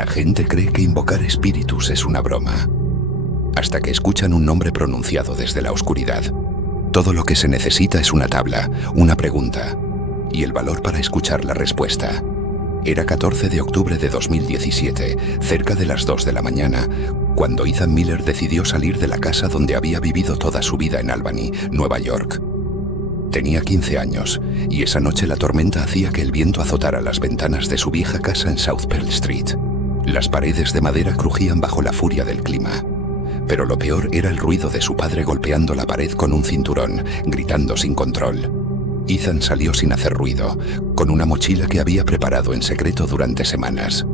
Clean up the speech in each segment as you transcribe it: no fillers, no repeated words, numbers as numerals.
La gente cree que invocar espíritus es una broma, hasta que escuchan un nombre pronunciado desde la oscuridad. Todo lo que se necesita es una tabla, una pregunta y el valor para escuchar la respuesta. Era 14 de octubre de 2017, cerca de las 2 de la mañana, cuando Ethan Miller decidió salir de la casa donde había vivido toda su vida en Albany, Nueva York. Tenía 15 años, y esa noche la tormenta hacía que el viento azotara las ventanas de su vieja casa en South Pearl Street. Las paredes de madera crujían bajo la furia del clima. Pero lo peor era el ruido de su padre golpeando la pared con un cinturón, gritando sin control. Ethan salió sin hacer ruido, con una mochila que había preparado en secreto durante semanas.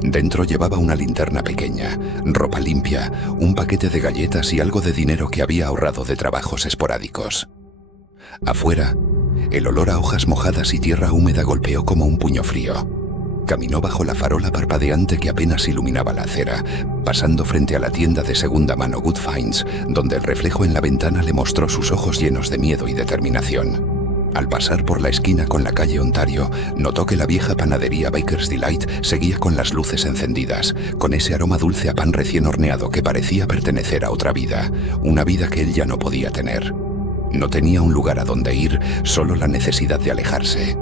Dentro llevaba una linterna pequeña, ropa limpia, un paquete de galletas y algo de dinero que había ahorrado de trabajos esporádicos. Afuera, el olor a hojas mojadas y tierra húmeda golpeó como un puño frío. Caminó bajo la farola parpadeante que apenas iluminaba la acera, pasando frente a la tienda de segunda mano Good Finds, donde el reflejo en la ventana le mostró sus ojos llenos de miedo y determinación. Al pasar por la esquina con la calle Ontario, notó que la vieja panadería Baker's Delight seguía con las luces encendidas, con ese aroma dulce a pan recién horneado que parecía pertenecer a otra vida, una vida que él ya no podía tener. No tenía un lugar a donde ir, solo la necesidad de alejarse.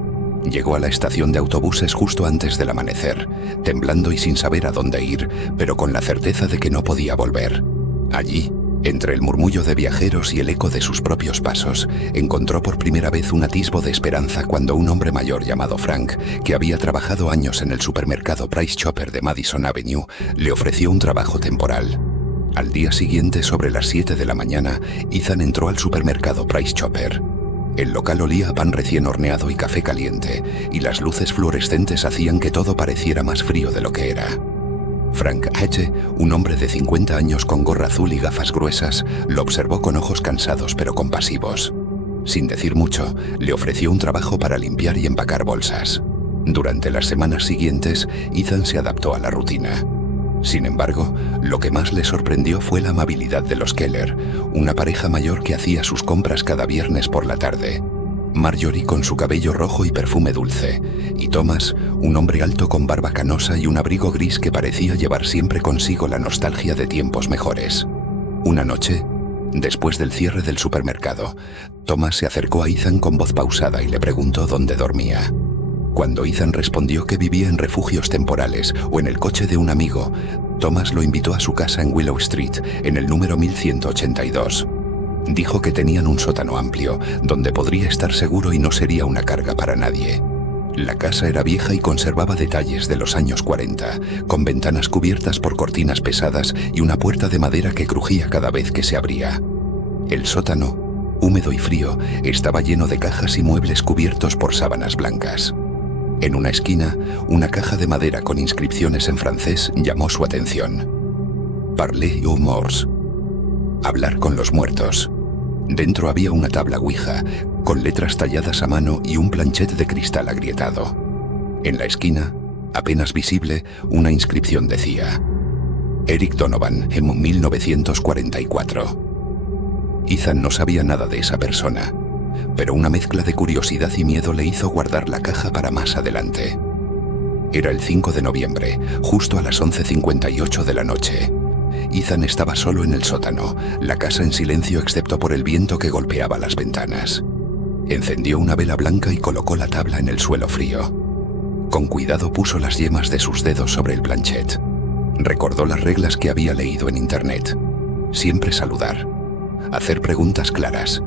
Llegó a la estación de autobuses justo antes del amanecer, temblando y sin saber a dónde ir, pero con la certeza de que no podía volver. Allí, entre el murmullo de viajeros y el eco de sus propios pasos, encontró por primera vez un atisbo de esperanza cuando un hombre mayor llamado Frank, que había trabajado años en el supermercado Price Chopper de Madison Avenue, le ofreció un trabajo temporal. Al día siguiente, sobre las 7 de la mañana, Ethan entró al supermercado Price Chopper. El local olía a pan recién horneado y café caliente, y las luces fluorescentes hacían que todo pareciera más frío de lo que era. Frank H., un hombre de 50 años con gorra azul y gafas gruesas, lo observó con ojos cansados pero compasivos. Sin decir mucho, le ofreció un trabajo para limpiar y empacar bolsas. Durante las semanas siguientes, Ethan se adaptó a la rutina. Sin embargo, lo que más le sorprendió fue la amabilidad de los Keller, una pareja mayor que hacía sus compras cada viernes por la tarde. Marjorie con su cabello rojo y perfume dulce, y Thomas, un hombre alto con barba canosa y un abrigo gris que parecía llevar siempre consigo la nostalgia de tiempos mejores. Una noche, después del cierre del supermercado, Thomas se acercó a Ethan con voz pausada y le preguntó dónde dormía. Cuando Ethan respondió que vivía en refugios temporales o en el coche de un amigo, Thomas lo invitó a su casa en Willow Street, en el número 1182. Dijo que tenían un sótano amplio, donde podría estar seguro y no sería una carga para nadie. La casa era vieja y conservaba detalles de los años 40, con ventanas cubiertas por cortinas pesadas y una puerta de madera que crujía cada vez que se abría. El sótano, húmedo y frío, estaba lleno de cajas y muebles cubiertos por sábanas blancas. En una esquina, una caja de madera con inscripciones en francés llamó su atención. Parler aux morts. Hablar con los muertos. Dentro había una tabla Ouija, con letras talladas a mano y un planchet de cristal agrietado. En la esquina, apenas visible, una inscripción decía: Eric Donovan, en 1944. Ethan no sabía nada de esa persona, pero una mezcla de curiosidad y miedo le hizo guardar la caja para más adelante. Era el 5 de noviembre, justo a las 11:58 de la noche. Ethan estaba solo en el sótano, la casa en silencio excepto por el viento que golpeaba las ventanas. Encendió una vela blanca y colocó la tabla en el suelo frío. Con cuidado puso las yemas de sus dedos sobre el planchet. Recordó las reglas que había leído en internet. Siempre saludar. Hacer preguntas claras.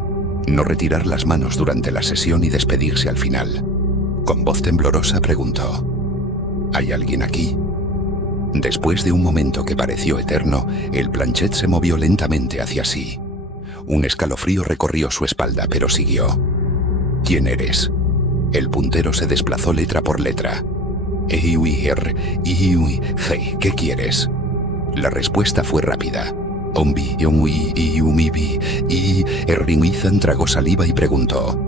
No retirar las manos durante la sesión y despedirse al final. Con voz temblorosa preguntó: ¿Hay alguien aquí? Después de un momento que pareció eterno, el planchet se movió lentamente hacia sí. Un escalofrío recorrió su espalda, pero siguió. ¿Quién eres? El puntero se desplazó letra por letra. ¿Qué quieres? La respuesta fue rápida. Ethan tragó saliva y preguntó: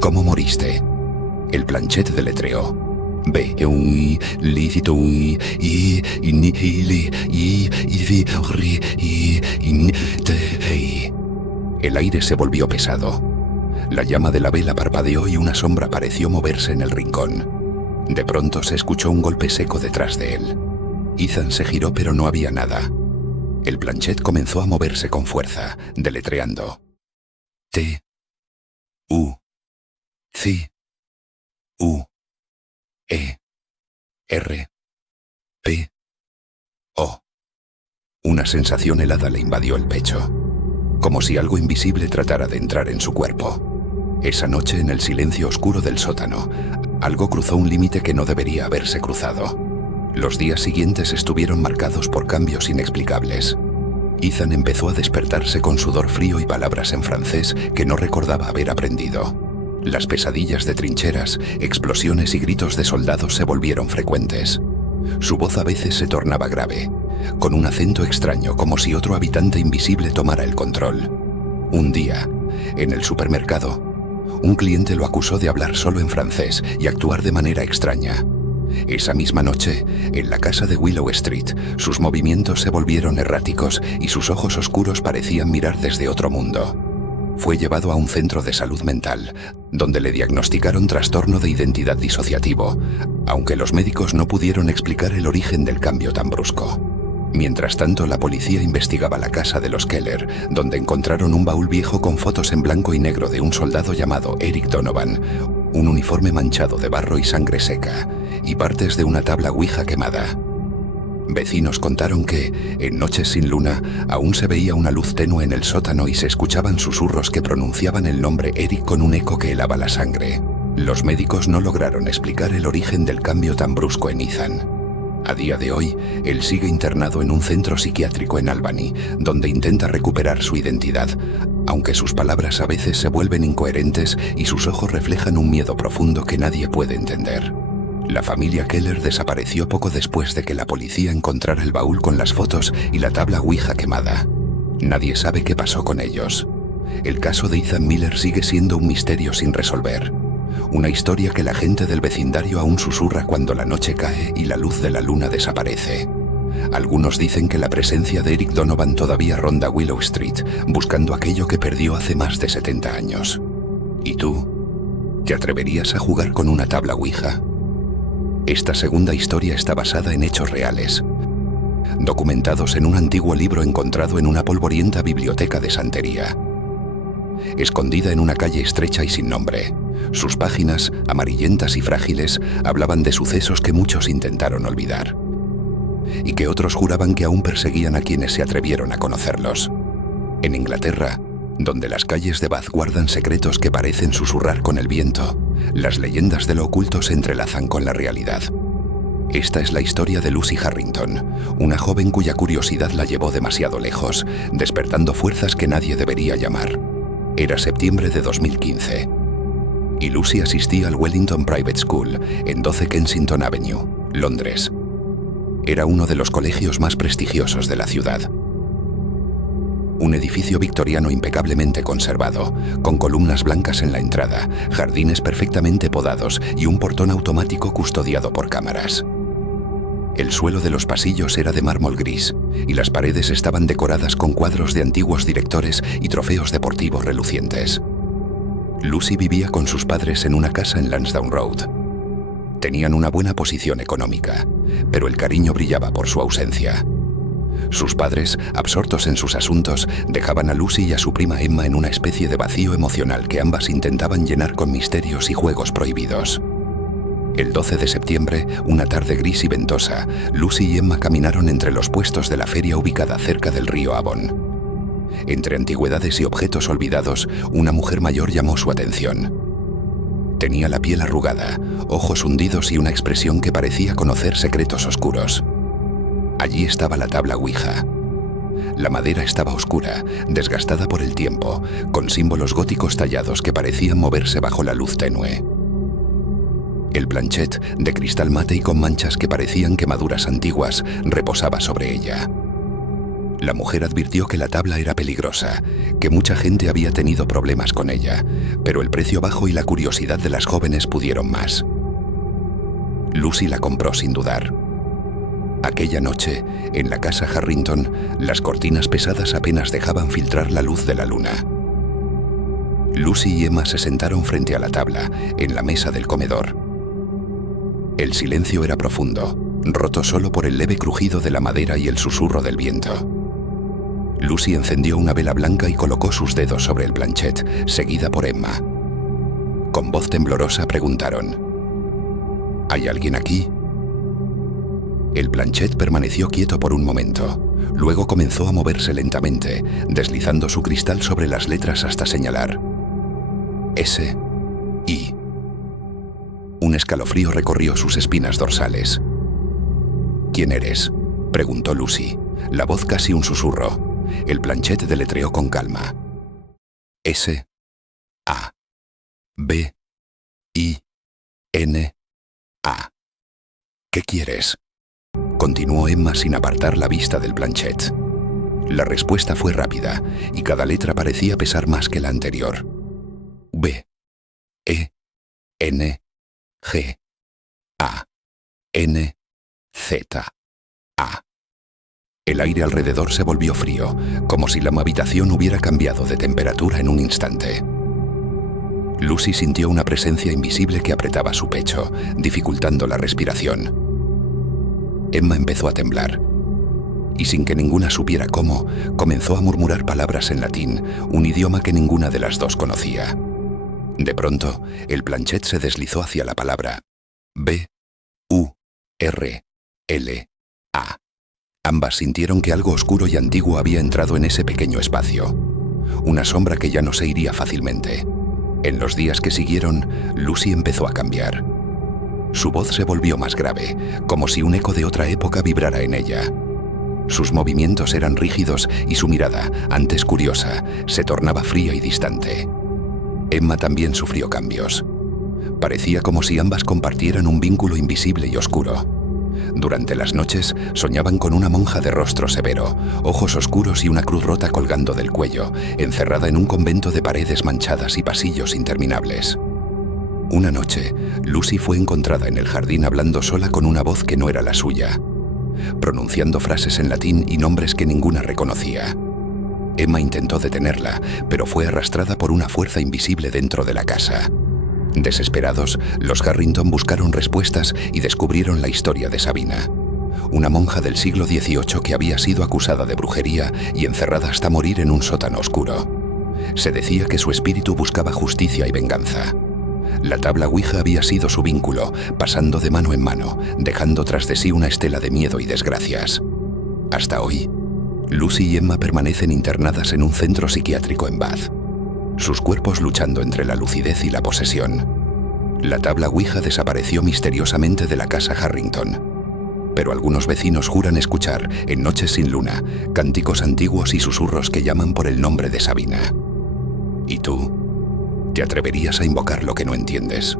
¿Cómo moriste? El planchet deletreó: El aire se volvió pesado. La llama de la vela parpadeó y una sombra pareció moverse en el rincón. De pronto se escuchó un golpe seco detrás de él. Ethan se giró, pero no había nada. El planchet comenzó a moverse con fuerza, deletreando. T. U. C. U. E. R. P. O. Una sensación helada le invadió el pecho, como si algo invisible tratara de entrar en su cuerpo. Esa noche, en el silencio oscuro del sótano, algo cruzó un límite que no debería haberse cruzado. Los días siguientes estuvieron marcados por cambios inexplicables. Ethan empezó a despertarse con sudor frío y palabras en francés que no recordaba haber aprendido. Las pesadillas de trincheras, explosiones y gritos de soldados se volvieron frecuentes. Su voz a veces se tornaba grave, con un acento extraño, como si otro habitante invisible tomara el control. Un día, en el supermercado, un cliente lo acusó de hablar solo en francés y actuar de manera extraña. Esa misma noche, en la casa de Willow Street, sus movimientos se volvieron erráticos y sus ojos oscuros parecían mirar desde otro mundo. Fue llevado a un centro de salud mental, donde le diagnosticaron trastorno de identidad disociativo, aunque los médicos no pudieron explicar el origen del cambio tan brusco. Mientras tanto, la policía investigaba la casa de los Keller, donde encontraron un baúl viejo con fotos en blanco y negro de un soldado llamado Eric Donovan, un uniforme manchado de barro y sangre seca, y partes de una tabla Ouija quemada. Vecinos contaron que, en noches sin luna, aún se veía una luz tenue en el sótano y se escuchaban susurros que pronunciaban el nombre Eric con un eco que helaba la sangre. Los médicos no lograron explicar el origen del cambio tan brusco en Ethan. A día de hoy, él sigue internado en un centro psiquiátrico en Albany, donde intenta recuperar su identidad, aunque sus palabras a veces se vuelven incoherentes y sus ojos reflejan un miedo profundo que nadie puede entender. La familia Keller desapareció poco después de que la policía encontrara el baúl con las fotos y la tabla Ouija quemada. Nadie sabe qué pasó con ellos. El caso de Ethan Miller sigue siendo un misterio sin resolver. Una historia que la gente del vecindario aún susurra cuando la noche cae y la luz de la luna desaparece. Algunos dicen que la presencia de Eric Donovan todavía ronda Willow Street, buscando aquello que perdió hace más de 70 años. ¿Y tú? ¿Te atreverías a jugar con una tabla Ouija? Esta segunda historia está basada en hechos reales, documentados en un antiguo libro encontrado en una polvorienta biblioteca de santería. Escondida en una calle estrecha y sin nombre, sus páginas, amarillentas y frágiles, hablaban de sucesos que muchos intentaron olvidar, y que otros juraban que aún perseguían a quienes se atrevieron a conocerlos. En Inglaterra, donde las calles de Bath guardan secretos que parecen susurrar con el viento, las leyendas de lo oculto se entrelazan con la realidad. Esta es la historia de Lucy Harrington, una joven cuya curiosidad la llevó demasiado lejos, despertando fuerzas que nadie debería llamar. Era septiembre de 2015, y Lucy asistía al Wellington Private School, en 12 Kensington Avenue, Londres. Era uno de los colegios más prestigiosos de la ciudad. Un edificio victoriano impecablemente conservado, con columnas blancas en la entrada, jardines perfectamente podados y un portón automático custodiado por cámaras. El suelo de los pasillos era de mármol gris, y las paredes estaban decoradas con cuadros de antiguos directores y trofeos deportivos relucientes. Lucy vivía con sus padres en una casa en Lansdowne Road. Tenían una buena posición económica, pero el cariño brillaba por su ausencia. Sus padres, absortos en sus asuntos, dejaban a Lucy y a su prima Emma en una especie de vacío emocional que ambas intentaban llenar con misterios y juegos prohibidos. El 12 de septiembre, una tarde gris y ventosa, Lucy y Emma caminaron entre los puestos de la feria ubicada cerca del río Avon. Entre antigüedades y objetos olvidados, una mujer mayor llamó su atención. Tenía la piel arrugada, ojos hundidos y una expresión que parecía conocer secretos oscuros. Allí estaba la tabla Ouija. La madera estaba oscura, desgastada por el tiempo, con símbolos góticos tallados que parecían moverse bajo la luz tenue. El planchet, de cristal mate y con manchas que parecían quemaduras antiguas, reposaba sobre ella. La mujer advirtió que la tabla era peligrosa, que mucha gente había tenido problemas con ella, pero el precio bajo y la curiosidad de las jóvenes pudieron más. Lucy la compró sin dudar. Aquella noche, en la casa Harrington, las cortinas pesadas apenas dejaban filtrar la luz de la luna. Lucy y Emma se sentaron frente a la tabla, en la mesa del comedor. El silencio era profundo, roto solo por el leve crujido de la madera y el susurro del viento. Lucy encendió una vela blanca y colocó sus dedos sobre el planchet, seguida por Emma. Con voz temblorosa preguntaron: ¿hay alguien aquí? El planchet permaneció quieto por un momento. Luego comenzó a moverse lentamente, deslizando su cristal sobre las letras hasta señalar S, I. Un escalofrío recorrió sus espinas dorsales. ¿Quién eres?, preguntó Lucy, la voz casi un susurro. El planchet deletreó con calma: S, A, B, I, N, A. ¿Qué quieres?, continuó Emma sin apartar la vista del planchet. La respuesta fue rápida y cada letra parecía pesar más que la anterior. B, E, N, G, A, N, Z, A. El aire alrededor se volvió frío, como si la habitación hubiera cambiado de temperatura en un instante. Lucy sintió una presencia invisible que apretaba su pecho, dificultando la respiración. Emma empezó a temblar, y sin que ninguna supiera cómo, comenzó a murmurar palabras en latín, un idioma que ninguna de las dos conocía. De pronto, el planchet se deslizó hacia la palabra B, U, R, L, A. Ambas sintieron que algo oscuro y antiguo había entrado en ese pequeño espacio. Una sombra que ya no se iría fácilmente. En los días que siguieron, Lucy empezó a cambiar. Su voz se volvió más grave, como si un eco de otra época vibrara en ella. Sus movimientos eran rígidos y su mirada, antes curiosa, se tornaba fría y distante. Emma también sufrió cambios. Parecía como si ambas compartieran un vínculo invisible y oscuro. Durante las noches soñaban con una monja de rostro severo, ojos oscuros y una cruz rota colgando del cuello, encerrada en un convento de paredes manchadas y pasillos interminables. Una noche, Lucy fue encontrada en el jardín hablando sola con una voz que no era la suya, pronunciando frases en latín y nombres que ninguna reconocía. Emma intentó detenerla, pero fue arrastrada por una fuerza invisible dentro de la casa. Desesperados, los Harrington buscaron respuestas y descubrieron la historia de Sabina, una monja del siglo XVIII que había sido acusada de brujería y encerrada hasta morir en un sótano oscuro. Se decía que su espíritu buscaba justicia y venganza. La tabla Ouija había sido su vínculo, pasando de mano en mano, dejando tras de sí una estela de miedo y desgracias. Hasta hoy, Lucy y Emma permanecen internadas en un centro psiquiátrico en Bath, sus cuerpos luchando entre la lucidez y la posesión. La tabla Ouija desapareció misteriosamente de la casa Harrington, pero algunos vecinos juran escuchar, en noches sin luna, cánticos antiguos y susurros que llaman por el nombre de Sabina. ¿Y tú? ¿Te atreverías a invocar lo que no entiendes?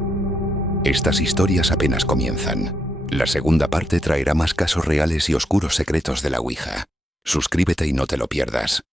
Estas historias apenas comienzan. La segunda parte traerá más casos reales y oscuros secretos de la Ouija. Suscríbete y no te lo pierdas.